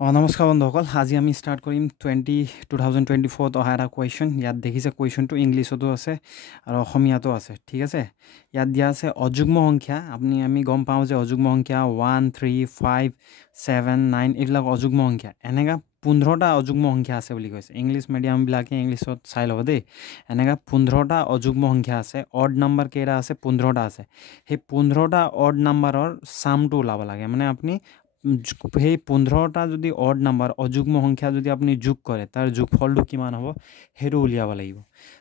নমস্কাৰ বন্ধুসকল আজি আমি ষ্টাৰ্ট কৰিম 2024 অহা এটা কুৱেশ্যন ইয়াত দেখিছে কুৱেশ্যনটো ইংলিছতো আছে আৰু অসমীয়াতো আছে ঠিক আছে ইয়াত দিয়া আছে অযুগ্ম সংখ্যা আমি গম পাওঁ যে অযুগ্ম সংখ্যা 1 3 5 7 9 এইবিলাক অযুগ্ম সংখ্যা এনেকা 15টা অযুগ্ম সংখ্যা আছে বুলি কৈছে ইংলিছ মিডিয়ামবিলাকে ইংলিছত চাই ল'ব দেই এনেকা 15টা অযুগ্ম সংখ্যা আছে অড নাম্বাৰ কেইটা আছে 15টা আছে সেই 15টা অড নাম্বাৰৰ সামটো ওলাব লাগে মানে আপুনি সেই 15টা যদি অড নাম্বাৰ অযুগ্ম সংখ্যা যদি আপুনি যোগ কৰে তাৰ যোগফলটো কিমান হ'ব হেটো উলিয়াব লাগিব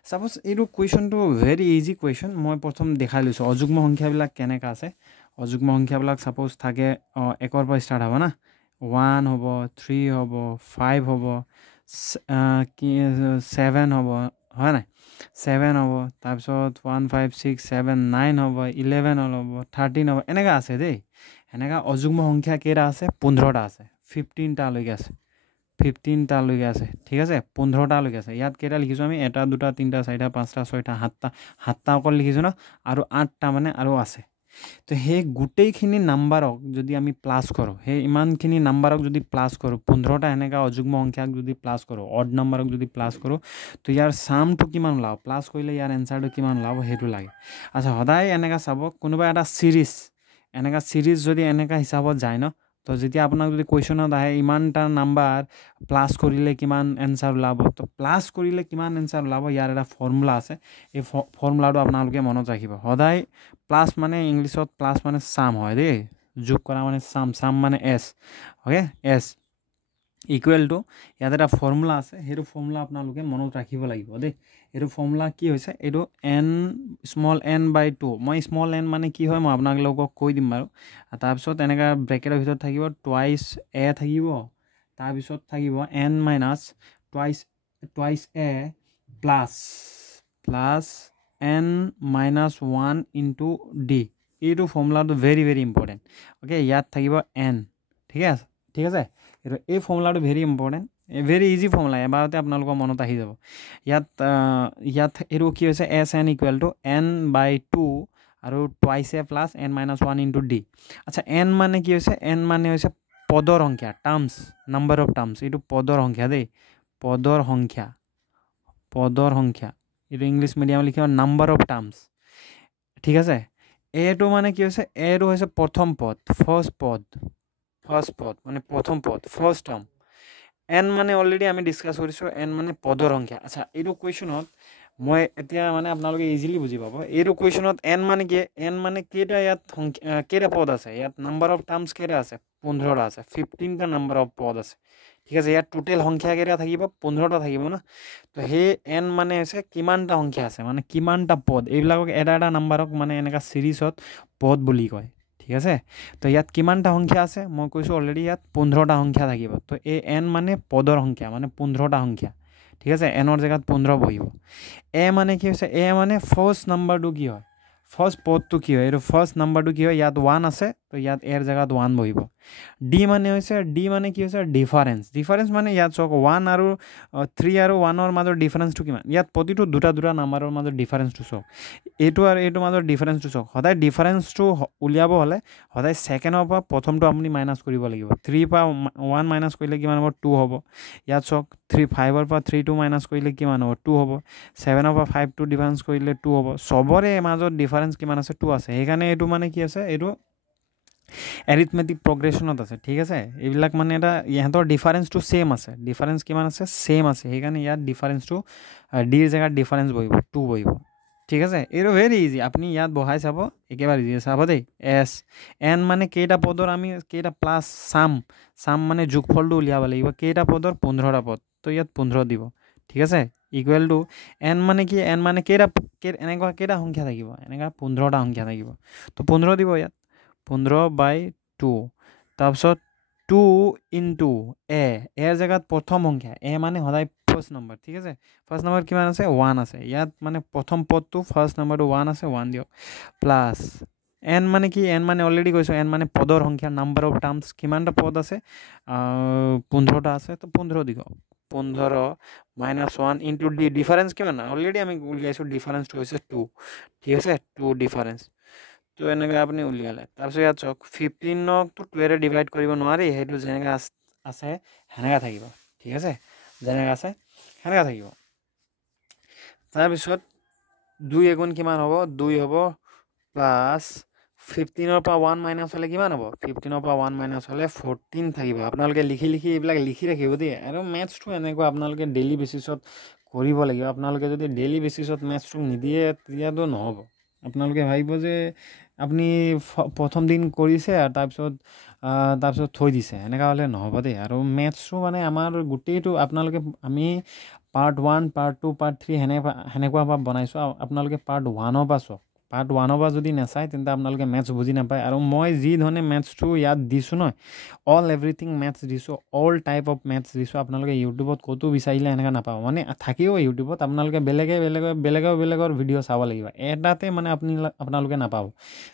সাপোজ এইটো কুৱেশ্যনটো ভেৰি ইজি কুৱেশ্যন মই প্ৰথম দেখাই লৈছোঁ অযুগ্ম সংখ্যাবিলাক কেনেকা আছে অযুগ্ম সংখ্যাবিলাক সাপোজ থাকে 1 ৰ পৰা ষ্টাৰ্ট হ'ব না 1 হ'ব 3 হ'ব 5 হ'ব 7 হ'ব হয় নাই 7 হ'ব তাৰপিছত 1 5 6 7 9 হ'ব 11 হ'ব 13 হ'ব এনেকা আছে দেই এনেকা অযুগ্ম সংখ্যা কেইটা আছে 15টা আছে 15টা লৈকে আছে 15টা লৈকে আছে ঠিক আছে 15টা লৈকে আছে ইয়াত কেইটা লিখিছোঁ আমি 1 2 3 4 5 6 7টা অকল লিখিছোঁ ন আৰু 8টা মানে আৰু আছে তো সেই গোটেইখিনি নাম্বাৰক যদি আমি প্লাছ কৰোঁ সেই ইমানখিনি নাম্বাৰক যদি প্লাছ কৰোঁ 15টা এনেকা অযুগ্ম সংখ্যাক যদি প্লাছ কৰোঁ অড নাম্বাৰক যদি প্লাছ কৰোঁ তো ইয়াৰ সামটো কিমান ওলাব প্লাছ কৰিলে ইয়াৰ এনসাৰটো কিমান ওলাব সেইটো লাগে আচ্ছা সদায় এনেকা চাব কোনোবা এটা সিৰিজ এনেকা সিৰিজ যদি এনেকা হিচাপত যায় ন তো যেতিয়া আপোনাক যদি কুৱেশ্যনত আহে ইমানটা নাম্বাৰ প্লাছ কৰিলে কিমান এনসাৰ ওলাব তো প্লাছ কৰিলে কিমান এনসাৰ ওলাব ইয়াৰ এটা ফৰ্মুলা আছে এই ফৰ্মুলাটো আপোনালোকে মনত ৰাখিব সদায় প্লাছ মানে ইংলিছত প্লাছ মানে সাম হয় দেই যোগ কৰা মানে সাম মানে S okay S equal to ইয়াত এটা ফৰ্মুলা আছে সেইটো ফৰ্মুলা আপোনালোকে মনত ৰাখিব লাগিব দেই এইটো ফৰ্মুলা কি হৈছে এইটো n স্মল n বাই 2 মই স্মল n মানে কি হয় মই আপোনালোকক কৈ দিম বাৰু তাৰপিছত এনেকা ব্ৰেকেটৰ ভিতৰত থাকিব টুৱাইচ a থাকিব তাৰপিছত থাকিব n minus twice a plus n minus 1 into d এইটো ফৰ্মুলাটো ভেৰি ভেৰি ইম্পৰ্টেণ্ট অ'কে ইয়াত থাকিব n ঠিক আছে এই ফৰ্মুলাটো very important very easy formula এবাৰতে আপোনালোকৰ মনত আহি যাব ইয়াত এইটো কি হৈছে S n equal to n by 2 আৰু twice a plus n minus 1 into d আচ্ছা n মানে কি হৈছে n মানে হৈছে পদৰ সংখ্যা টাৰ্মছ নাম্বাৰ অফ টাৰ্মছ এইটো পদৰ সংখ্যা দেই পদৰ সংখ্যা এইটো ইংলিছ মিডিয়াম লিখিব নাম্বাৰ অফ টাৰ্মছ ঠিক আছে এটো মানে কি হৈছে এটো হৈছে প্ৰথম পদ ফাৰ্ষ্ট পদ মানে প্ৰথম পদ ফাৰ্ষ্ট টাৰ্ম n মানে অলৰেডি আমি ডিসকাস কৰিছোঁ n মানে পদৰ সংখ্যা আচ্ছা এইটো কুৱেশ্যনত মই এতিয়া মানে আপোনালোকে ইজিলি বুজি পাব এইটো কুৱেশ্যনত n মানে কি n মানে কেইটা ইয়াত কেইটা পদ আছে ইয়াত নাম্বাৰ অফ টাৰ্মছ কেইটা আছে 15টা আছে 15টা নাম্বাৰ অফ পদ আছে ঠিক আছে ইয়াত টোটেল সংখ্যা কেইটা থাকিব 15টা থাকিব না তো সেই n মানে হৈছে কিমানটা সংখ্যা আছে মানে কিমানটা পদ এইবিলাকক এটা নাম্বাৰক মানে এনেকা সিৰিজত পদ বুলি কয় ঠিক আছে তো ইয়াত কিমানটা সংখ্যা আছে মই কৈছোঁ অলৰেডি ইয়াত 15টা সংখ্যা থাকিব তো এই n মানে পদৰ সংখ্যা মানে 15টা সংখ্যা ঠিক আছে nৰ জেগাত 15 বহিব a মানে কি হৈছে a মানে ফাৰ্ষ্ট নাম্বাৰটো কি হয় ফাৰ্ষ্ট পদটো কি হয় এইটো ফাৰ্ষ্ট নাম্বাৰটো কি হয় ইয়াত 1 আছে তো ইয়াত a ৰ জেগাত 1 বহিব d মানে কি হৈছে ডিফাৰেন্স মানে ইয়াত চক 1 আৰু 3 আৰু 1 ৰ মাজৰ ডিফাৰেন্সটো কিমান ইয়াত প্ৰতিটো দুটা নাম্বাৰৰ মাজৰ ডিফাৰেন্সটো চক এইটো আৰু এইটো মাজৰ ডিফাৰেন্সটো চক সদায় ডিফাৰেন্সটো উলিয়াব হলে সদায় সেকেন্ডৰ পৰা প্ৰথমটো আপুনি মাইনাস কৰিব লাগিব 3 পৰা 1 মাইনাস কৰিলে কিমান হ'ব 2 হ'ব ইয়াত চক 5 ৰ পৰা 3 টো মাইনাস কৰিলে কিমান হ'ব 2 হ'ব 7 ৰ পৰা 5 টো ডিফাৰেন্স কৰিলে 2 হ'ব সবৰে মাজৰ ডিফাৰেন্স কিমান আছে 2 আছে সেইকাৰণে এইটো মানে কি আছে এইটো এৰিথমেটিক প্ৰগ্ৰেছনত আছে ঠিক আছে এইবিলাক মানে এটা ইহঁতৰ ডিফাৰেন্সটো সেম আছে ডিফাৰেন্স কিমান আছে সেম আছে সেইকাৰণে ইয়াত ডিফাৰেন্সটো d ৰ জেগাত ডিফাৰেন্স বহিব 2 বহিব ঠিক আছে এইটো ভেৰি ইজি আপুনি ইয়াত বহাই চাব একেবাৰে ইজি চাব দেই এছ n মানে কেইটা পদৰ আমি কেইটা প্লাছ সাম মানে যোগফলটো উলিয়াব লাগিব কেইটা পদৰ 15টা পদ তো ইয়াত 15 দিব ঠিক আছে ইকুৱেল টু n মানে কি n মানে এনেকুৱা কেইটা সংখ্যা থাকিব এনেকুৱা 15টা সংখ্যা থাকিব তো 15 দিব ইয়াত 15/2 তাৰপিছত 2 ইনটু a এৰ জেগাত প্ৰথম সংখ্যা a মানে সদায় ফাৰ্ষ্ট নম্বৰ ঠিক আছে ফাৰ্ষ্ট নম্বৰ কিমান আছে 1 আছে ইয়াত মানে প্ৰথম পদটো ফাৰ্ষ্ট নম্বৰটো 1 আছে 1 দিয়ক প্লাছ n মানে কি n মানে অলৰেডি কৈছোঁ n মানে পদৰ সংখ্যা নাম্বাৰ অফ টাৰ্মছ কিমানটা পদ আছে 15টা আছে তো 15 দিয়ক 15 মাইনাছ 1 ইনটু d ডিফাৰেন্স কিমান অলৰেডি আমি উলিয়াইছোঁ ডিফাৰেন্সটো হৈছে 2 ঠিক আছে 2 ডিফাৰেন্স তো এনেকৈ আপুনি উলিয়ালে তাৰপিছত ইয়াত চাওক 15ক তো 2 ৰে ডিভাইড কৰিব নোৱাৰি সেইটো যেনেকৈ আছে হেনেকা থাকিব ঠিক আছে যেনেকা আছে হেনেকা থাকিব তাৰপিছত 2 এগুণ কিমান হ'ব 2 হ'ব প্লাস 15 পৰা 1 মাইনাস হলে কিমান হ'ব 15 পৰা 1 মাইনাস হলে 14 থাকিব আপোনালোকে লিখি এইবিলাক লিখি ৰাখিব দেই আৰু ম্যাথছটো এনেকুৱা আপোনালোকে ডেইলি বেসিছত কৰিব লাগিব আপোনালোকে যদি ডেইলি বেসিছত ম্যাথছটো নিদিয়ে তেতিয়াতো নহব আপোনালোকে ভাবিব যে আপুনি প্ৰথম দিন কৰিছে আৰু তাৰপিছত থৈ দিছে এনেকা হলে নহব দেই আৰু ম্যাথছটো মানে আমাৰ গোটেইটো আপোনালোকে আমি পাৰ্ট 1 পাৰ্ট 2 পাৰ্ট 3 হেনেকুৱা বনাইছো আপোনালোকে পাৰ্ট 1 পৰা চাওক পাৰ্ট 1 পৰা যদি নাচায় তেন্তে আপোনালোকে ম্যাথছ বুজি নাপায় আৰু মই যি ধৰণে ম্যাথছটো ইয়াত দিছো ন অল এভৰিথিং ম্যাথছ দিছো অল টাইপ অফ ম্যাথছ দিছো আপোনালোকে ইউটিউবত কতো বিচাৰিলে এনেকা নাপাব মানে থাকিও ইউটিউবত আপোনালোকে বেলেগৰ ভিডিঅ' চাব লাগিব এটাতে মানে আপোনালোকে নাপাব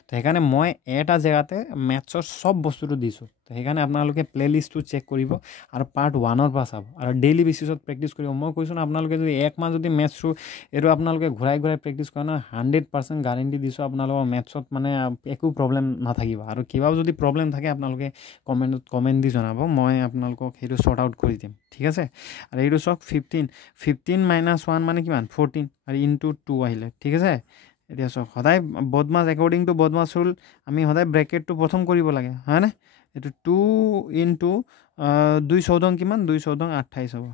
তো সেইকাৰণে মই এটা জেগাতে ম্যাথছৰ সব বস্তুটো দিছো তো সেইকাৰণে আপোনালোকে প্লেলিষ্টটো চেক কৰিব আৰু পাৰ্ট 1 পৰা চাব আৰু ডেইলি বেসিছত প্ৰেক্টিছ কৰিব মই কৈছো না আপোনালোকে যদি এক মাহ যদি ম্যাথছটো এটো আপোনালোকে ঘূৰাই প্ৰেক্টিছ কৰে না 100% গ্যাৰান্টি দিছো আপোনালোকৰ ম্যাথছত মানে একো প্ৰবলেম নাথাকিব আৰু কিবাও যদি প্ৰবলেম থাকে আপোনালোকে কমেন্ট দি জনাব মই আপোনালোকক হেতু সৰ্ট আউট কৰি দিম ঠিক আছে আৰু এইটো সক 15 - 1 মানে কিমান 14 আৰু ইনটু 2 আহিলে ঠিক আছে এতিয়া সক সদায় বদমাস অ্যাকৰ্ডিং টু বদমাস ৰুল আমি সদায় ব্ৰ্যাকেটটো প্ৰথম কৰিব লাগে হয় না এটো 2 ইনটু 2 14 কিমান 2 14 28 হ'ব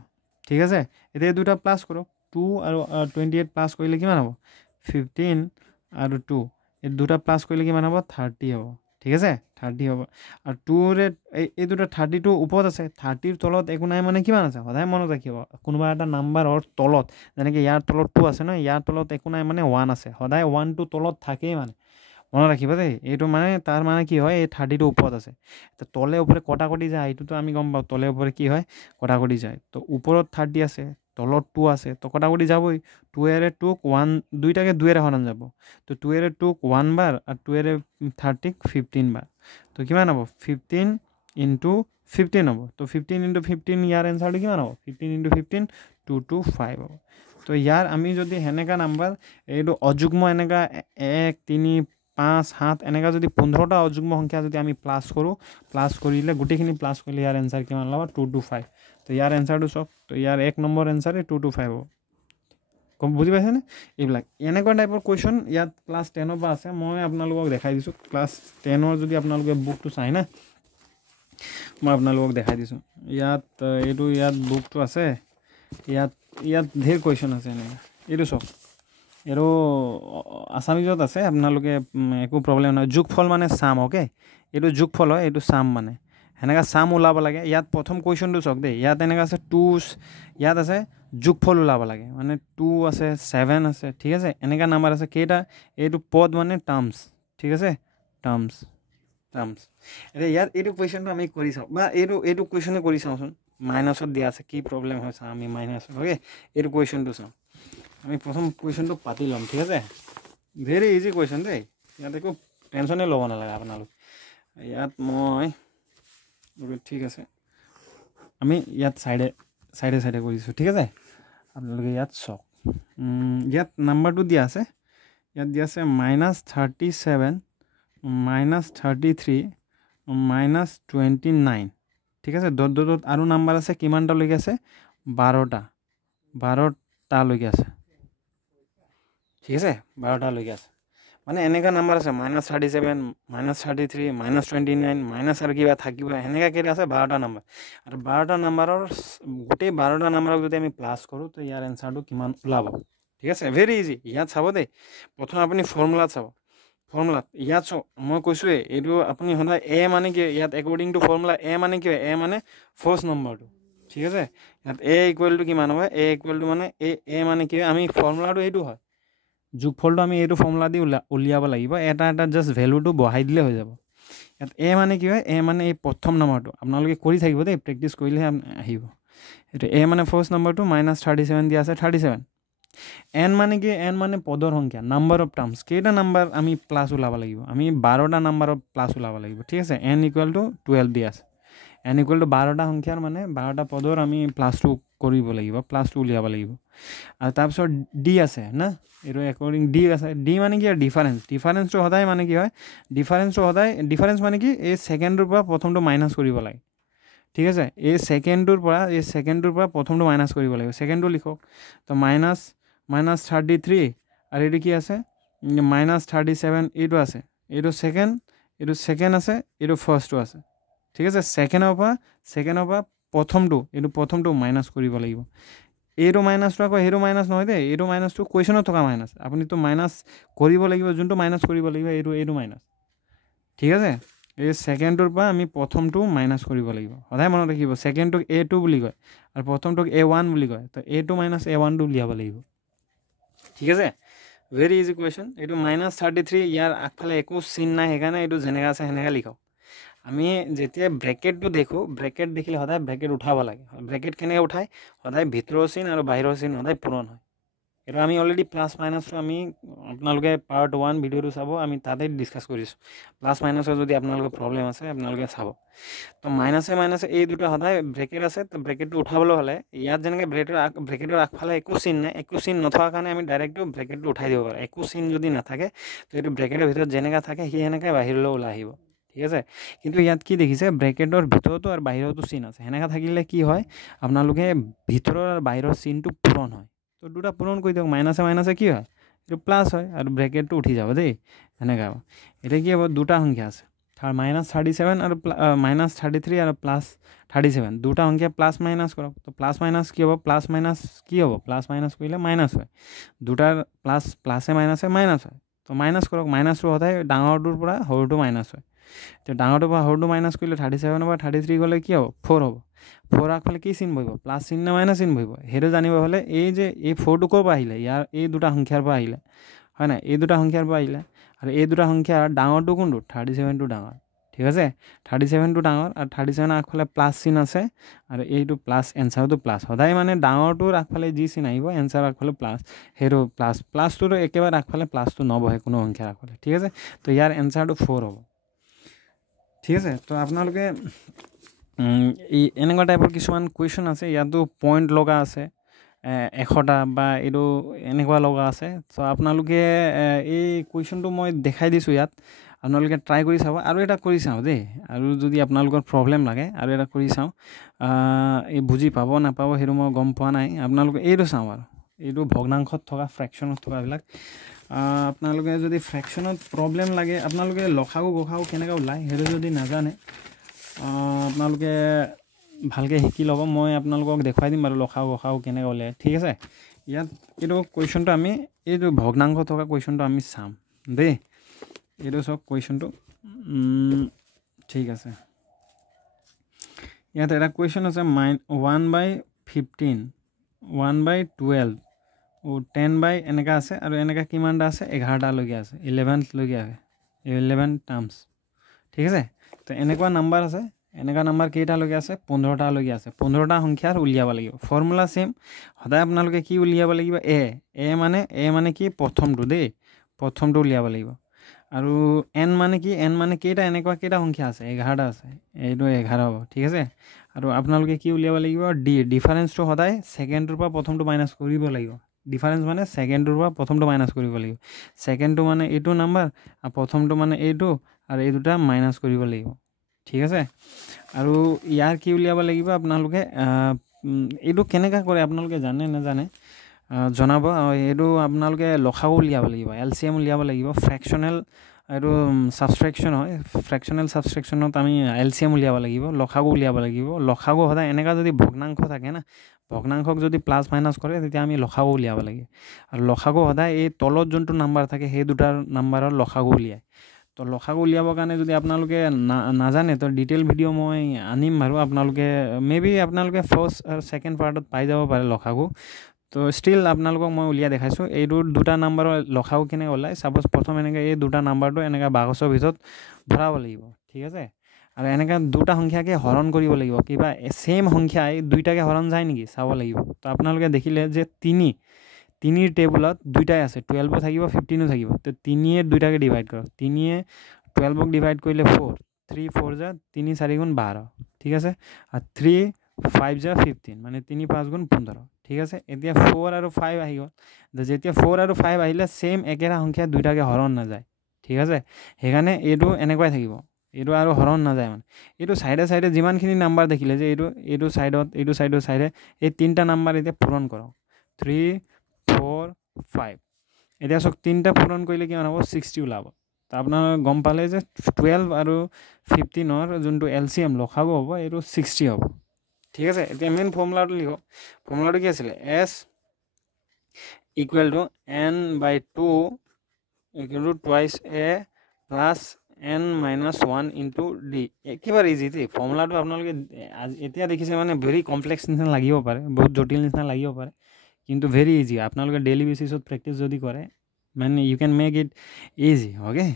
ঠিক আছে এতিয়া দুটা প্লাস কৰক 2 আৰু 28 প্লাস কৰিলে কিমান হ'ব 15 আৰু 2 এই দুটা প্লাস কৰিলে কিমান হ'ব 30 হ'ব ঠিক আছে 30 হ'ব আৰু 2 ৰে এই দুটা 32 ওপৰত আছে 30 ৰ তলত একো নাই মানে কিমান আছে সদায় মনত ৰাখিব কোনোবা এটা নাম্বাৰৰ তলত যেনেকৈ ইয়াৰ তলত 2 আছে ন ইয়াৰ তলত একো নাই মানে 1 আছে সদায় 1 টো তলত থাকেই মানে মনত ৰাখিব দেই এইটো মানে তাৰ মানে কি হয় এই 30 টো ওপৰত আছে তো তলে ওপৰে কটাকটি যায় এইটো তো আমি গম পাওঁ তলে ওপৰে কি হয় কটাকটি যায় তো ওপৰত 30 আছে তলত 2 আছে তো কটাকটি যাবই 2 এৰে 2 1 দুইটাকে 2 এৰে হৰণ যাব তো 2 এৰে 2 1 বাৰ আৰু 2 এৰে 30 15 বাৰ তো কিমান হ'ব 15 ইনটু 15 হ'ব তো 15 ইনটু 15 ইয়াৰ এনসাৰটো কিমান হ'ব 15 ইনটু 15 225 হ'ব তো ইয়াৰ আমি যদি হেনেকা নাম্বাৰ এইটো অযুগ্ম এনেকা 1 3 5 7 এনেকা যদি 15টা অযুগ্ম সংখ্যা যদি আমি প্লাস কৰো প্লাস কৰিলে গুটেখিনি প্লাস কৰিলে ইয়াৰ এনসাৰ কিমান হ'ব 225 তো ইয়াৰ এনসাৰটো সক তো ইয়াৰ 1 নম্বৰ এনসাৰ 225 হ'ব কম বুজি পাইছে নে এইবিলাক এনেকুৱা টাইপৰ কোৱেশ্চন ইয়াত ক্লাস 10 পৰা আছে মই আপোনালোকক দেখাই দিছো ক্লাস 10 ৰ যদি আপোনালোকে বুকটো চাই না মই আপোনালোকক দেখাই দিছো ইয়াত এইটো ইয়াত বুকটো আছে ইয়াত ঢেৰ কোৱেশ্চন আছে এনেকা এইটো সক এৰো আসামিজত আছে আপোনালোকে একো প্ৰবলেম নাই যোগফল মানে সাম ওকে এটো যোগফল হয় এটো সাম মানে হেনেকা সাম ওলাব লাগে ইয়াত প্ৰথম কোৱেশ্চনটো সক দে ইয়াত এনেকা আছে 2 ইয়াত আছে যোগফল ওলাব লাগে মানে 2 আছে 7 আছে ঠিক আছে এনেকা নাম্বাৰ আছে কেটা এটো পদ মানে টাৰ্মস ঠিক আছে টাৰ্মস এতে ইয়াত এটো কোৱেশ্চনটো আমি কৰি চাও বা এটো কোৱেশ্চনে কৰি চাওচোন মাইনাসত দিয়া আছে কি প্ৰবলেম হয় আমি মাইনাস ওকে এটো কোৱেশ্চনটো চাও আমি প্ৰথম কোৱেশ্চনটো পাতি লম ঠিক আছে ভেৰি ইজি কোৱেশ্চন দেই ইয়াত একো টেনচনে ল'ব নালাগে আপোনালোক ইয়াত মই ঠিক আছে আমি ইয়াত সাইডে কৰিছো ঠিক আছে আপোনালোকে ইয়াত চক ইয়াত নাম্বাৰটো দিয়া আছে ইয়াত দিয়া আছে -37 -33 -29 ঠিক আছে ডট আৰু নাম্বাৰ আছে কিমানটা লৈকে আছে 12টা লৈকে আছে ঠিক আছে 12টা লৈকে আছে মানে এনেকা নাম্বাৰ আছে -37 -33 -29 মাইনাস আৰু কিবা থাকিব এনেকা কেটা আছে 12টা নাম্বাৰ আৰু 12টা নাম্বাৰৰ গোটেই 12টা নাম্বাৰক যদি আমি প্লাস কৰো তো ইয়াৰ এনসাৰটো কিমান ওলাব ঠিক আছে ভেৰি ইজি ইয়াত চাব দেই প্ৰথম আপুনি ফৰ্মুলা চাব ফৰ্মুলাত ইয়াত চাও মই কৈছো এইটো আপুনি হনা এ মানে কি ইয়াত অ্যাকর্ডিং টু ফৰ্মুলা এ মানে কি এ মানে ফাৰ্স্ট নম্বৰটো ঠিক আছে ইয়াত এ ইকুৱেল টু কিমান হ'ব এ ইকুৱেল টু মানে এ মানে কি আমি ফৰ্মুলাটো এইটো হয় যোগফলটো আমি এইটো ফৰ্মুলা দি উলিয়াব লাগিব এটা জাস্ট ভ্যালুটো বহাই দিলে হৈ যাব ইয়াত এ মানে কি হয় এ মানে এই প্ৰথম নম্বৰটো আপোনালোকে কৰি থাকিব দেই প্ৰেক্টিস কৰিলে আহিব এটো এ মানে ফাৰ্স্ট নম্বৰটো -37 দিয়া আছে 37 n মানে কি n মানে পদৰ সংখ্যা নাম্বাৰ অফ টাৰ্মস কেটা নাম্বাৰ আমি প্লাস ওলাব লাগিব আমি 12টা নাম্বাৰ অফ প্লাস ওলাব লাগিব ঠিক আছে n ইকুৱেল টু 12 দিয়া আছে n ইকুৱেল টু 12টা সংখ্যাৰ মানে 12টা পদৰ আমি প্লাসটো কৰিব লাগিব প্লাসটো উলিয়াব লাগিব আৰু তাৰপিছত d আছে না এটো অ্যাকর্ডিং d আছে d মানে কি ডিফারেন্সটো সদায় মানে কি হয় ডিফারেন্স মানে কি এই সেকেন্ডৰ পৰা প্ৰথমটো মাইনাস কৰিব লাগে ঠিক আছে এই সেকেন্ডটোৰ পৰা প্ৰথমটো মাইনাছ কৰিব লাগিব সেকেন্ডটো লিখক তো -33 আৰু এইটো কি আছে -37 এইটো আছে এইটো সেকেন্ড আছে এইটো ফাৰ্ষ্টটো আছে ঠিক আছে সেকেন্ডৰ পৰা প্ৰথমটো মাইনাছ কৰিব লাগিব এইটো মাইনাছটো আকৌ হেটো মাইনাছ নহয় দে এইটো মাইনাছটো কুৱেশ্যনত থকা মাইনাছ আপুনিতো মাইনাছ কৰিব লাগিব যোনটো মাইনাছ কৰিব লাগিব এইটো মাইনাছ ঠিক আছে এই সেকেন্ডটোৰ পৰা আমি প্ৰথমটো মাইনাছ কৰিব লাগিব সদায় মনত ৰাখিব সেকেন্ডটোক a2 বুলি কয় আৰু প্ৰথমটোক a1 বুলি কয় তো a2 - a1 টো উলিয়াব লাগিব ঠিক আছে ভেৰি ইজি কুৱেশ্যন এইটো -33 ইয়াৰ আগফালে একো চিন নাই সেইকাৰণে এইটো যেনেকা আছে সেনেকা লিখক আমি যেতিয়া ব্ৰেকেটটো দেখো ব্ৰেকেট দেখিলে সদায় ব্ৰেকেট উঠাব লাগে ব্ৰেকেট কেনেকৈ উঠায় সদায় ভিতৰৰ চিন আৰু বাহিৰৰ চিন সদায় পূৰণ হয় এটা আমি অলৰেডি প্লাছ মাইনাছটো আমি আপোনালোকে পাৰ্ট 1 ভিডিঅ'টো চাব আমি তাতে ডিসকাস কৰিছোঁ প্লাছ মাইনাছৰ যদি আপোনালোকৰ প্ৰব্লেম আছে আপোনালোকে চাব তো মাইনাছে এই দুটা সদায় ব্ৰেকেট আছে তো ব্ৰেকেটটো উঠাবলৈ হ'লে ইয়াত যেনেকৈ ব্ৰেকেটৰ আগফালে একো চিন নাই একো চিন নথকাৰ কাৰণে আমি ডাইৰেক্টটো ব্ৰেকেটটো উঠাই দিব পাৰোঁ একো চিন যদি নাথাকে তো এইটো ব্ৰেকেটৰ ভিতৰত যেনেকৈ থাকে সি সেনেকৈ বাহিৰলৈ ওলাই আহিব ঠিক আছে কিন্তু ইয়াত কি দেখিছে ব্ৰেকেটৰ ভিতৰতো আৰু বাহিৰতো চিন আছে সেনেকৈ থাকিলে কি হয় আপোনালোকে ভিতৰৰ আৰু বাহিৰৰ চিনটো পূৰণ হয় তো দুটা পূৰণ কৰি দিয়ক মাইনাছে কি হয় এইটো প্লাছ হয় আৰু ব্ৰেকেটটো উঠি যাব দেই এনেকৈ এতিয়া কি হ'ব দুটা সংখ্যা আছে -37 আৰু -33 আৰু +37 দুটা সংখ্যা প্লাছ মাইনাছ কৰক তো প্লাছ মাইনাছ কি হ'ব প্লাছ মাইনাছ কৰিলে মাইনাছ হয় দুটাৰ প্লাছে মাইনাছে মাইনাছ হয় তো মাইনাছ কৰক মাইনাছটো সদায় ডাঙৰটোৰ পৰা সৰুটো মাইনাছ হয় তো ডাঙৰটোৰ পৰা সৰুটো মাইনাছ কৰিলে 37ৰ পৰা 33 গ'লে কি হ'ব 4 হ'ব 4 আগফালে কি চিন বহিব প্লাছ চিন নে মাইনাছ চিন বহিব সেইটো জানিব হ'লে এই 4টো ক'ৰ পৰা আহিলে ইয়াৰ এই দুটা সংখ্যাৰ পৰা আহিলে হয় নাই এই দুটা সংখ্যাৰ পৰা আহিলে আৰু এই দুটা সংখ্যাৰ ডাঙৰটো কোনটো 37টো ডাঙৰ ঠিক আছে 37টো ডাঙৰ আৰু 37 আগফালে প্লাছ চিন আছে আৰু এইটো প্লাছ এনচাৰটো প্লাছ সদায় মানে ডাঙৰটোৰ আগফালে যি চিন আহিব এনচাৰ আগফালে প্লাছ সেইটো প্লাছটোতো একেবাৰে আগফালে প্লাছটো নবহে কোনো সংখ্যাৰ আগফালে ঠিক আছে তো ইয়াৰ এনচাৰটো 4 হ'ব ঠিক আছে তো আপোনালোকে এই এনেকুৱা টাইপৰ কিছুমান কুৱেশ্যন আছে ইয়াতো পইণ্ট লগা আছে 100টা বা এইটো এনেকুৱা লগা আছে তো আপোনালোকে এই কুৱেশ্যনটো মই দেখাই দিছোঁ ইয়াত আপোনালোকে ট্ৰাই কৰি চাব আৰু এটা কৰি চাওঁ দেই আৰু যদি আপোনালোকৰ প্ৰব্লেম লাগে আৰু এটা কৰি চাওঁ এই বুজি পাব নাপাব সেইটো মই গম পোৱা নাই আপোনালোকে এইটো চাওঁ আৰু এইটো ভগ্নাংশত থকা ফ্ৰেকশ্যনত থকাবিলাক আপোনালোকে যদি ফ্ৰেকশ্যনত প্ৰব্লেম লাগে আপোনালোকে লসাগু গসাগু কেনেকৈ ওলায় সেইটো যদি নাজানে আপোনালোকে ভালকৈ শিকি ল'ব মই আপোনালোকক দেখুৱাই দিম বাৰু লসাগু গসাগু কেনেকৈ ওলায় ঠিক আছে ইয়াত এইটো কুৱেশ্যনটো আমি এইটো ভগ্নাংশ থকা কুৱেশ্যনটো আমি চাম দেই এইটো চাওক কুৱেশ্যনটো ঠিক আছে ইয়াত এটা কুৱেশ্যন আছে 1/15 1/12 10 এনেকা আছে আৰু এনেকা কিমানটা আছে 11টালৈকে আছে 11লৈকে আছে 11 টাৰ্মছ ঠিক আছে তো এনেকুৱা নাম্বাৰ আছে এনেকা নাম্বাৰ কেইটালৈকে আছে 15টালৈকে আছে 15টা সংখ্যাৰ উলিয়াব লাগিব ফৰ্মুলা সেম সদায় আপোনালোকে কি উলিয়াব লাগিব এ মানে কি প্ৰথমটো দেই প্ৰথমটো উলিয়াব লাগিব আৰু এন মানে কি এন মানে কেইটা সংখ্যা আছে 11টা আছে এইটো 11 হ'ব ঠিক আছে আৰু আপোনালোকে কি উলিয়াব লাগিব ডিফাৰেন্সটো সদায় সেকেন্ডৰ পৰা প্ৰথমটো মাইনাছ কৰিব লাগিব ডিফাৰেন্স মানে সেকেন্ডৰ পৰা প্ৰথমটো মাইনাছ কৰিব লাগিব সেকেন্ডটো মানে এইটো নাম্বাৰ আৰু প্ৰথমটো মানে এইটো আৰু এই দুটা মাইনাছ কৰিব লাগিব ঠিক আছে আৰু ইয়াৰ কি উলিয়াব লাগিব আপোনালোকে এইটো কেনেকৈ কৰে আপোনালোকে জানে নাজানে জনাব এইটো আপোনালোকে লসাগু উলিয়াব লাগিব এলচিএম উলিয়াব লাগিব ফ্ৰেকশ্যনেল এইটো ছাবষ্ট্ৰেকশ্যন হয় ফ্ৰেকশ্যনেল ছাবষ্ট্ৰেকশ্যনত আমি এলচিএম উলিয়াব লাগিব লসাগু উলিয়াব লাগিব লসাগু সদায় এনেকুৱা যদি ভগ্নাংশ থাকে না ভগ্নাংশক যদি প্লাছ মাইনাছ কৰে তেতিয়া আমি লসাগু উলিয়াব লাগে আৰু লসাগু সদায় এই তলত যোনটো নাম্বাৰ থাকে সেই দুটাৰ নাম্বাৰৰ লসাগু উলিয়ায় তো লসাগু উলিয়াবৰ কাৰণে যদি আপোনালোকে নাজানে তো ডিটেইল ভিডিঅ' মই আনিম বাৰু আপোনালোকে মেবি আপোনালোকে ফাৰ্ষ্ট আৰু ছেকেণ্ড পাৰ্টত পাই যাব পাৰে লসাগু তো ষ্টিল আপোনালোকক মই উলিয়াই দেখাইছোঁ এইটো দুটা নাম্বাৰৰ লসাগু কেনেকৈ ওলায় ছাপ'জ প্ৰথম এনেকৈ এই দুটা নাম্বাৰটো এনেকৈ বাকচৰ ভিতৰত ভৰাব লাগিব ঠিক আছে আৰু এনেকৈ দুটা সংখ্যাকে হৰণ কৰিব লাগিব কিবা ছেইম সংখ্যাই দুইটাকে হৰণ যায় নেকি চাব লাগিব তো আপোনালোকে দেখিলে যে তিনিৰ টেবুলত দুইটাই আছে 12ও থাকিব 15ও থাকিব তো 3য়ে দুইটাকে ডিভাইড কৰক 3য়ে 12ক ডিভাইড কৰিলে 4 3 4 যা 3 4 গুণ 12 ঠিক আছে আৰু 3 5 যা 15 মানে 3 5 গুণ 15 ঠিক আছে এতিয়া 4 আৰু 5 আহি গ'ল যেতিয়া 4 আৰু 5 আহিলে ছেইম একেটা সংখ্যা দুইটাকে হৰণ নাযায় ঠিক আছে সেইকাৰণে এইটো এনেকুৱাই থাকিব এইটো আৰু হৰণ নাযায় মানে এইটো সাইডে সাইডে যিমানখিনি নাম্বাৰ দেখিলে যে এইটো সাইডৰ সাইডে এই তিনটা নাম্বাৰ এতিয়া পূৰণ কৰক 3 4 5 এতিয়া সক তিনটা পূৰণ কৰিলে কিমান হ'ব 60 ওলাব তো আপোনাৰ গম পালে যে 12 আৰু 15 ৰ যোনটো এলসিএম লখাব হ'ব এইটো 60 হ'ব ঠিক আছে এতিয়া মেইন ফৰ্মুলাটো লিখক ফৰ্মুলাটো কি আছিল s equal to n by 2 equal to twice a plus n minus 1 into d একেবাৰে ইজি তে ফৰ্মুলাটো আপোনালোকে এতিয়া দেখিছে মানে ভেৰি কমপ্লেক্স নিচিনা লাগিব পাৰে বহুত জটিল নিচিনা লাগিব পাৰে কিন্তু ভেৰি ইজি আপোনালোকে ডেইলি বেসিছত প্ৰেক্টিস যদি কৰে মানে you can make it easy okay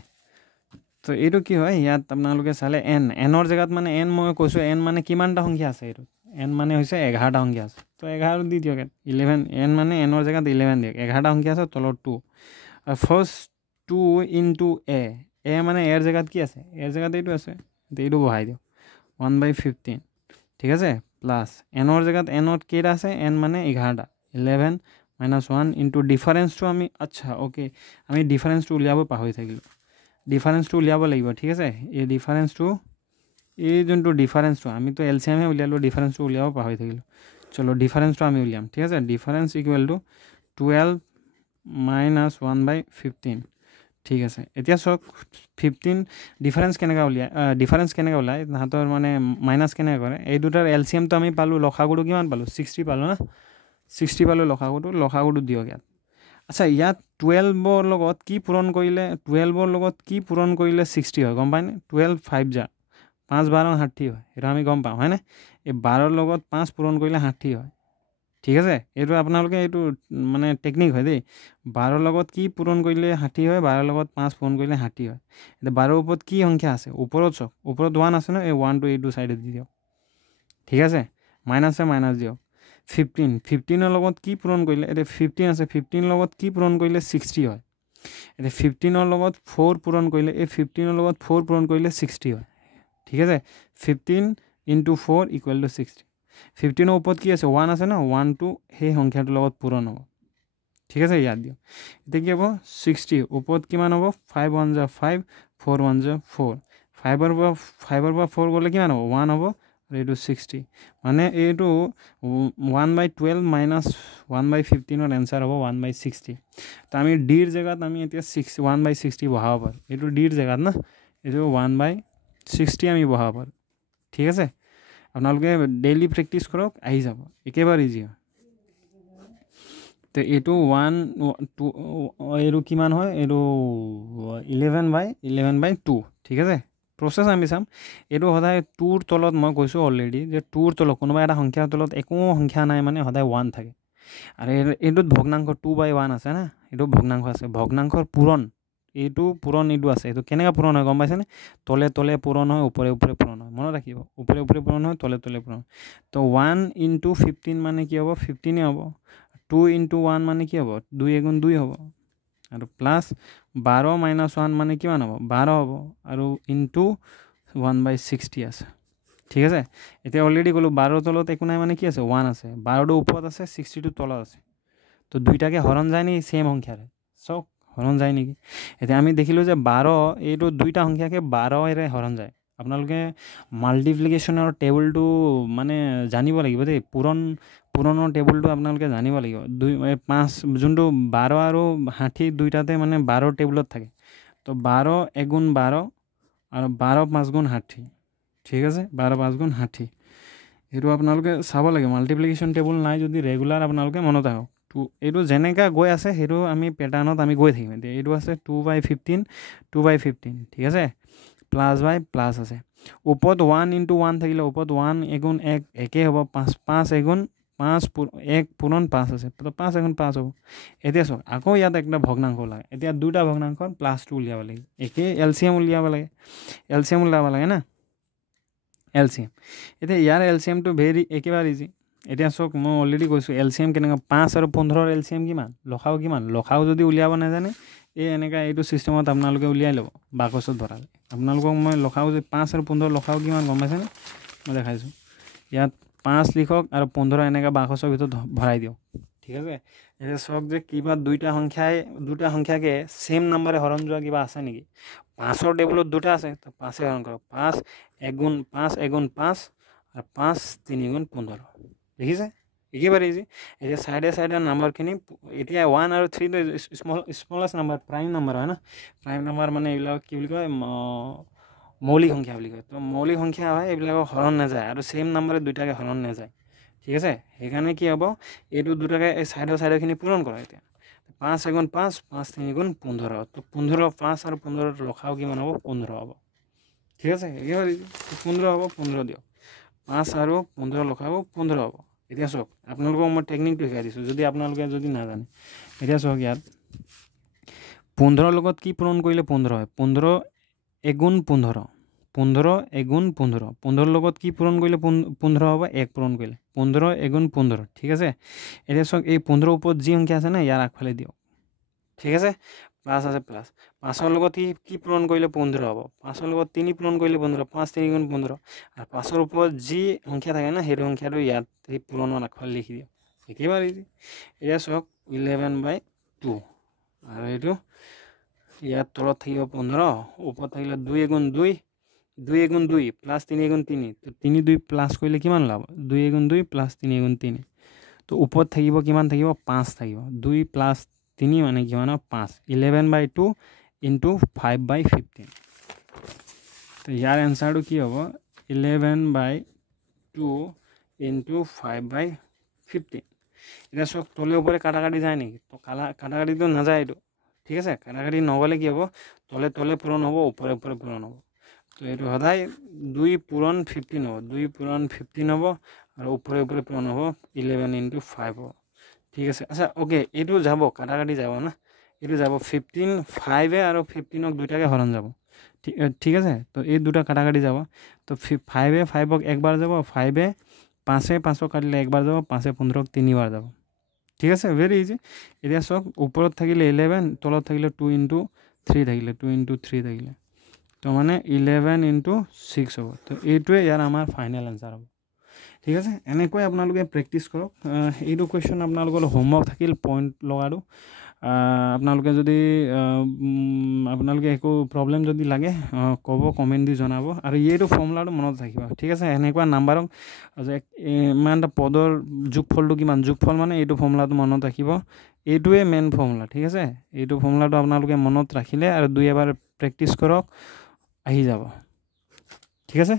তো এইটো কি হয় ইয়াত আপোনালোকে চালে n ৰ জায়গাত মানে n মই কৈছো n মানে কিমানটা সংখ্যা আছে এইটো n মানে হৈছে 11টা সংখ্যা আছে তো 11 দি দিয়ক 11 n মানে n ৰ জায়গাত 11 দিয়ক 11টা সংখ্যা আছে তলত 2 আৰু ফার্স্ট 2 into a মানে এর জায়গাত কি আছে এর জায়গাত এইটো আছে এইটো বহাই দিও 1/15 ঠিক আছে প্লাস n ৰ জায়গাত n ত কেটা আছে n মানে 11টা 11 minus 1 into difference to আমি আচ্ছা ওকে আমি difference to উলিয়াব পাহৰি থাকিলো difference to উলিয়াব লাগিব ঠিক আছে এই difference to এই যোনটো difference to আমি তো LCM হে উলিয়ালো difference to উলিয়াব পাহৰি থাকিলো চলো difference to আমি উলিয়াম ঠিক আছে difference equal to 12 minus 1/15 ঠিক আছে এতিয়া সক 15 ডিফারেন্স কেনেকা উলিয়ায় হাতৰ মানে মাইনাস কেনেকা কৰে এই দুটাৰ এলসিএম তো আমি পালো লখাগুটো কিমান পালো 60 পালো না 60 পালো লখাগুটো দিয়ক ইয়াত আচ্ছা ইয়াত 12 ৰ লগত কি পূৰণ কৰিলে 12 ৰ লগত কি পূৰণ কৰিলে 60 হয় গম পায় নে 12 5 যা 5 12 60 হয় এটা আমি গম পাওঁ হয় না এই 12 ৰ লগত 5 পূৰণ কৰিলে 60 হয় ঠিক আছে এইটো আপোনালোকে এইটো মানে টেকনিক হয় দেই 12 ৰ লগত কি পূৰণ কৰিলে 60 হয় 12 ৰ লগত 5 পূৰণ কৰিলে 60 হয় এটা 12 ৰ ওপৰত কি সংখ্যা আছে ওপৰত চক ওপৰত 1 আছে ন এই 1 টো এইটো সাইডে দি দিয়ক ঠিক আছে মাইনাসে মাইনাস দিয়ক 15 ৰ লগত কি পূৰণ কৰিলে এটা 15 আছে 15 ৰ লগত কি পূৰণ কৰিলে 60 হয় এটা 15 ৰ লগত 4 পূৰণ কৰিলে এই 15 ৰ লগত 4 পূৰণ কৰিলে 60 হয় ঠিক আছে 15 into 4 equal to 60 15 ৰ ওপৰত কি আছে 1 আছে না 1 টো সেই সংখ্যাটোৰ লগত পূৰণ হ'ব ঠিক আছে ইয়াত দিও এতিয়া কি হ'ব 60 ওপৰত কিমান হ'ব 5 1 যা 5 4 1 যা 4 5 ৰ পৰা 4 গলে কিমান হ'ব 1 হ'ব আৰু এইটো 60 মানে এইটো 1/12 minus 1/15 ৰ आंसर হ'ব 1/60 তো আমি d ৰ জায়গাত আমি এতিয়া 1/60 বহাব পাৰো এইটো d ৰ জায়গাত না এইটো 1/60 আমি বহাব পাৰো ঠিক আছে আপোনালোকে ডেইলি প্ৰেক্টিস কৰক আহি যাব একেবাৰে ইজি তো এইটো 1 2 এইটো কিমান হয় এইটো 11/2 ঠিক আছে প্ৰসেস আমি চাম এইটো সদায় 2 ৰ তলত মই কৈছো অলৰেডি যে 2 ৰ তলত কোনোবা এটা সংখ্যাৰ তলত একো সংখ্যা নাই মানে সদায় 1 থাকে আৰু এইটো ভগ্নাংশ 2/1 আছে না এইটো ভগ্নাংশ আছে ভগ্নাংশৰ পূৰণ এইটো পূৰণ এইটো আছে এইটো কেনেকা পূৰণ হয় গম পাইছেনে তলে তলে পূৰণ হয় ওপৰে ওপৰে পূৰণ হয় মনত ৰাখিব ওপৰে ওপৰে পূৰণ হয় তলে তলে পূৰণ তো 1 into 15 মানে কি হ'ব 15 হ'ব 2 into 1 মানে কি হ'ব 2 * 2 হ'ব আৰু প্লাস 12 minus 1 মানে কিমান হ'ব 12 হ'ব আৰু into 1/60 আছে ঠিক আছে এতিয়া অলৰেডি কলো 12 ৰ তলত একো নাই মানে কি আছে 1 আছে 12 ৰ ওপৰত আছে 60 ৰ তলত আছে তো দুইটাকে হৰণ যায় নি সেম সংখ্যাৰে সক হৰণ যায় নেকি এতিয়া আমি দেখিলো যে 12 এইটো দুইটা সংখ্যাকে 12 এৰে হৰণ যায় আপোনালোকে মাল্টিপ্লিকেশনৰ টেবুলটো মানে জানিব লাগিব দেই পুৰণৰ টেবুলটো আপোনালোকে জানিব লাগিব 5 যোনটো 12 আৰু 60 দুইটাতে মানে 12 টেবুলত থাকে তো 12 * 12 আৰু 12 5 * 60 ঠিক আছে 12 5 * 60 এটো আপোনালোকে চাব লাগে মাল্টিপ্লিকেশন টেবুল নাই যদি ৰেগুলাৰ আপোনালোকে মনত আহক তো এটো জেনেকা গৈ আছে হেটো আমি প্যাটাৰ্নত আমি গৈ থাকিম এটো আছে 2/15 ঠিক আছে প্লাস বাই প্লাস আছে ওপৰত 1 into 1 থাকিলে ওপৰত 1 * 1 একে হ'ব 5 5 * 5 1 পূৰণ 5 আছে তো 5 * 5 হ'ব এতিয়া সক আকৌ ইয়াত একটা ভগ্নাংশ লাগে এতিয়া দুটা ভগ্নাংশৰ +2 উলিয়াব লাগে একে এলসিএম উলিয়াব লাগে না এলসিএম এতিয়া ইয়াৰ এলসিএম টো ভেৰি একেবাৰে ইজি এতিয়া সক মই অলৰেডি কৈছো এলসিএম কেনেকা 5 আৰু 15 ৰ এলসিএম কিমান লখাও যদি উলিয়াব নাজানে এই এনেকা এইটো সিস্টেমত আপোনালোকে উলিয়াই লব বাকসত ভৰালে আপোনালোকক মই লখাও যে 5 আৰু 15 লখাও কিমান গম পাইছেনে মই দেখাইছো ইয়াত 5 লিখক আৰু 15 এনেকা বাকসৰ ভিতৰত ভৰাই দিয়ক ঠিক ঠিক আছে এটা সক যে কিবা দুটা সংখ্যাকে সেম নাম্বারে হরণ যোৱা কিবা আছে নেকি 5 টেবুলত দুটা আছে তো 5 এ হরণ কৰক 5 এগুণ 5 এগুণ 5 আর 5 3 গুণ 15 দেখিছে একেবারে ইজি এটা সাইডে নাম্বারখিনি এতিয়া 1 আৰু 3 তো স্মলেস্ট নাম্বার প্রাইম নাম্বার হয় না প্রাইম নাম্বার মানে এইবিলাক কি বুলি কয় মৌলিক সংখ্যা বুলি কয় তো মৌলিক সংখ্যা হয় এইবিলাক হরণ না যায় আৰু সেম নাম্বাৰে দুটাকে হৰণ না যায় ঠিক আছে সেইকাৰণে কি হ'ব এইটো দুটাকে এই সাইডৰখিনি পূৰণ কৰা এতিয়া 5 এগুণ 5 5 3 গুণ 15 তো 15 5 আৰু 15 লখাও কিমান হ'ব 15 হ'ব ঠিক আছে একেবাৰে 15 হ'ব 15 দিয়ক 5 আৰু 15 লখাও 15 হ'ব এতিয়া চাওক আপোনালোকক মই টেকনিকটো শিকাই দিছোঁ যদি আপোনালোকে যদি নাজানে এতিয়া চাওক ইয়াত 15 লগত কি পূৰণ কৰিলে 15 হয় 15 এগুণ 15 15 এগুণ 15 15 লগত কি পূৰণ কৰিলে 15 হ'ব 1 পূৰণ কৰিলে 15 এগুণ 15 ঠিক আছে এতিয়া চাওক এই 15 ওপৰত যি সংখ্যা আছে না ইয়াৰ আগফালে দিয়ক ঠিক আছে প্লাস আছে প্লাস 5 ৰ লগত কি পূৰণ কৰিলে 15 হ'ব 5 ৰ লগত 3 পূৰণ কৰিলে 15 5 3 গুণ 15 আৰু 5 ৰ ওপৰত যি সংখ্যা থাকে না সেই সংখ্যাটো ইয়াত এই পূৰণৰ আগফালে লিখি দিয়ক একেবাৰে ইজি এতিয়া চাওক 11/2 আৰু এইটো ইয়াত তলত থাকিব 15 ওপৰত থাকিলে 2 এগুণ 2 2 এগুণ 2 প্লাস 3 এগুণ 3 তো 3 2 প্লাস কৰিলে কিমান লাভ 2 এগুণ 2 প্লাস 3 এগুণ 3 তো ওপৰত থাকিব কিমান থাকিব 5 থাকিব 2 প্লাস 3 মানে কিমান 5 11/2 ইনটু 5/15 তো ইয়াৰ এনসাৰটো কি হ'ব 11/2 ইনটু 5/15 এটা সব তলে উপরে কাটাকাটি যায় নেকি তো কাটাকাটি তো না যায় এটো ঠিক আছে কাটাকাটি নগলে কি হ'ব তলে তলে পূরণ হ'ব উপরে উপরে পূরণ হ'ব তো এটো সদায় 2 পূরণ 15 হ'ব 2 পূরণ 15 হ'ব আৰু উপরে উপরে পূরণ হ'ব 11 ইনটু 5 হ'ব ঠিক আছে আচ্ছা ওকে এটো যাব কাটাকাটি যাব না এটো যাব 15 5 এ আৰু 15 ক দুটাকে হৰণ যাব ঠিক আছে তো এই দুটা কাটাকাটি যাব তো 5 এ 5 ক একবাৰ যাব 5 এ 5 এ 5 ক কাটিলে একবাৰ যাব 5 এ 15 ক তিনিবাৰ যাব ঠিক আছে ভেৰি ইজি এতিয়া সব ওপৰত থাকিলে 11 তলত থাকিলে 2 ইনটু 3 থাকিলে 2 ইনটু 3 থাকিলে তো মানে 11 ইনটু 6 হ'ব তো এইটোৱে ইয়াৰ আমাৰ ফাইনাল আনসাৰ হ'ব ঠিক আছে এনেকৈ আপোনালোকে প্ৰেক্টিস কৰক এইটো কোৱেশ্চন আপোনালোকৰ হোমৱৰ্ক থাকিল পইণ্ট লগাৰো আপোনালোকে যদি আপোনালোকে একো প্ৰবলেম যদি লাগে ক'ব কমেন্ট দি জনাব আৰু এইটো ফৰ্মুলাটো মনত ৰাখিব ঠিক আছে এনেকুৱা নাম্বাৰক মানে পদৰ যোগফলটো কিমান যোগফল মানে এইটো ফৰ্মুলাটো মনত ৰাখিব এইটোৱে মেইন ফৰ্মুলা ঠিক আছে এইটো ফৰ্মুলাটো আপোনালোকে মনত ৰাখিলে আৰু দুই এবাৰ প্ৰেক্টিস কৰক আহি যাব ঠিক আছে